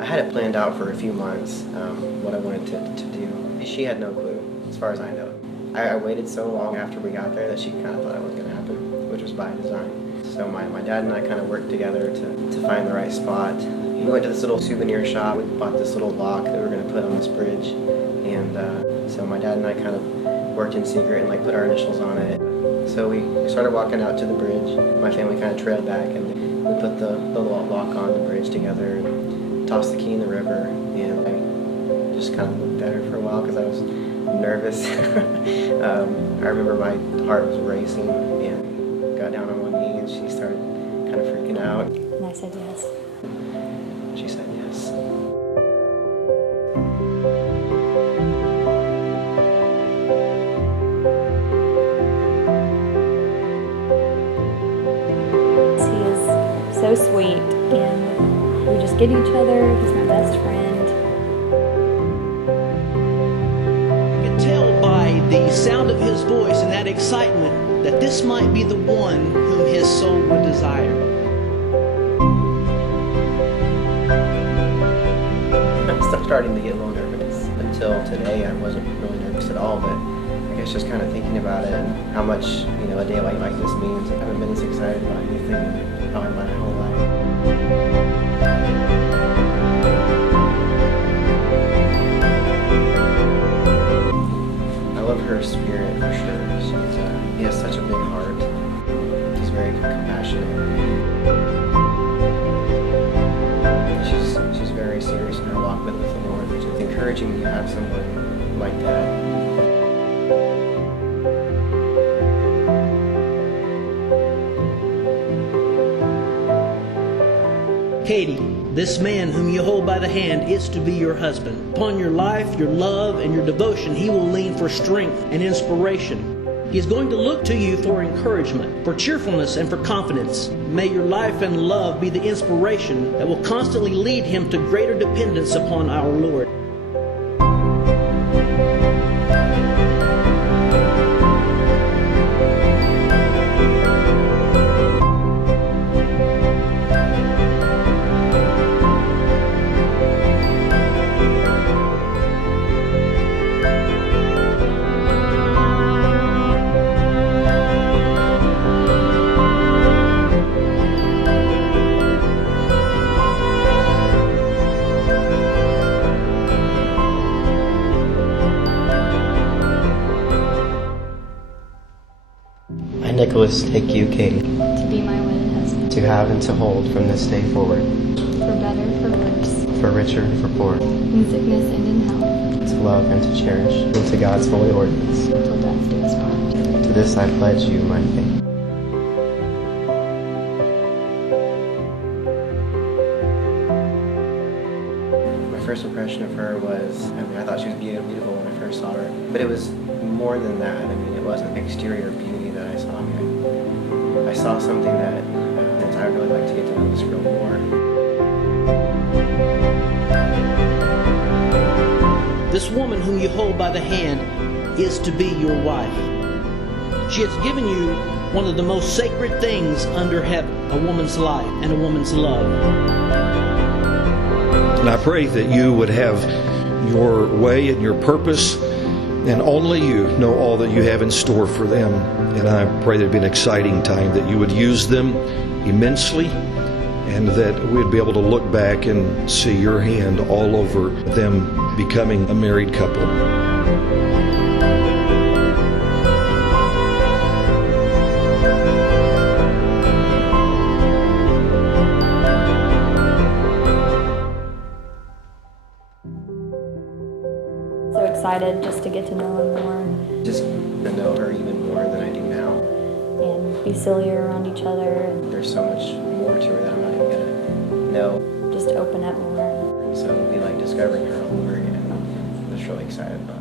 I had it planned out for a few months, what I wanted to do. She had no clue, as far as I know. I waited so long after we got there that she kind of thought it was going to happen, which was by design. So my dad and I kind of worked together to find the right spot. We went to this little souvenir shop. We bought this little lock that we were going to put on this bridge. And so my dad and I kind of worked in secret and put our initials on it. So we started walking out to the bridge. My family kind of trailed back, and we put the lock on the bridge together and tossed the key in the river. And I just kind of looked at her for a while because I was nervous. I remember my heart was racing, and got down on one knee, and she started kind of freaking out. And I said yes. She said yes. So sweet, and we just get each other. He's my best friend. I could tell by the sound of his voice and that excitement that this might be the one whom his soul would desire. I'm starting to get a little nervous. Until today, I wasn't really nervous at all, but I guess just kind of thinking about it and how much, a day like this means. I haven't been this excited about anything probably my whole life. I love her spirit for sure. She has such a big heart. She's very compassionate. She's very serious in her walk with the Lord, which is encouraging when you have someone like that. Katie, this man whom you hold by the hand is to be your husband. Upon your life, your love, and your devotion, he will lean for strength and inspiration. He is going to look to you for encouragement, for cheerfulness, and for confidence. May your life and love be the inspiration that will constantly lead him to greater dependence upon our Lord. I, Nicholas, take you, Katie, To be my wedded husband. to have and to hold from this day forward, For better, for worse. for richer, for poor, In sickness and in health. to love and to cherish, into God's holy ordinance. Till death do us part. To this I pledge you my faith. My first impression of her was, I thought she was beautiful when I first saw her. But it was more than that. It wasn't exterior beauty that I saw. I saw something that I really like to get to know this girl more. This woman whom you hold by the hand is to be your wife. She has given you one of the most sacred things under heaven, a woman's life and a woman's love. And I pray that you would have your way and your purpose, and only you know all that you have in store for them. And I pray there'd be an exciting time, that you would use them immensely, and that we'd be able to look back and see your hand all over them becoming a married couple. So excited just to get to know him more Just to know her even more than I do now. and be sillier around each other. There's so much more to her that I'm not even gonna know. Just open up more. So it'll be like discovering her all over again. I'm just really excited about it.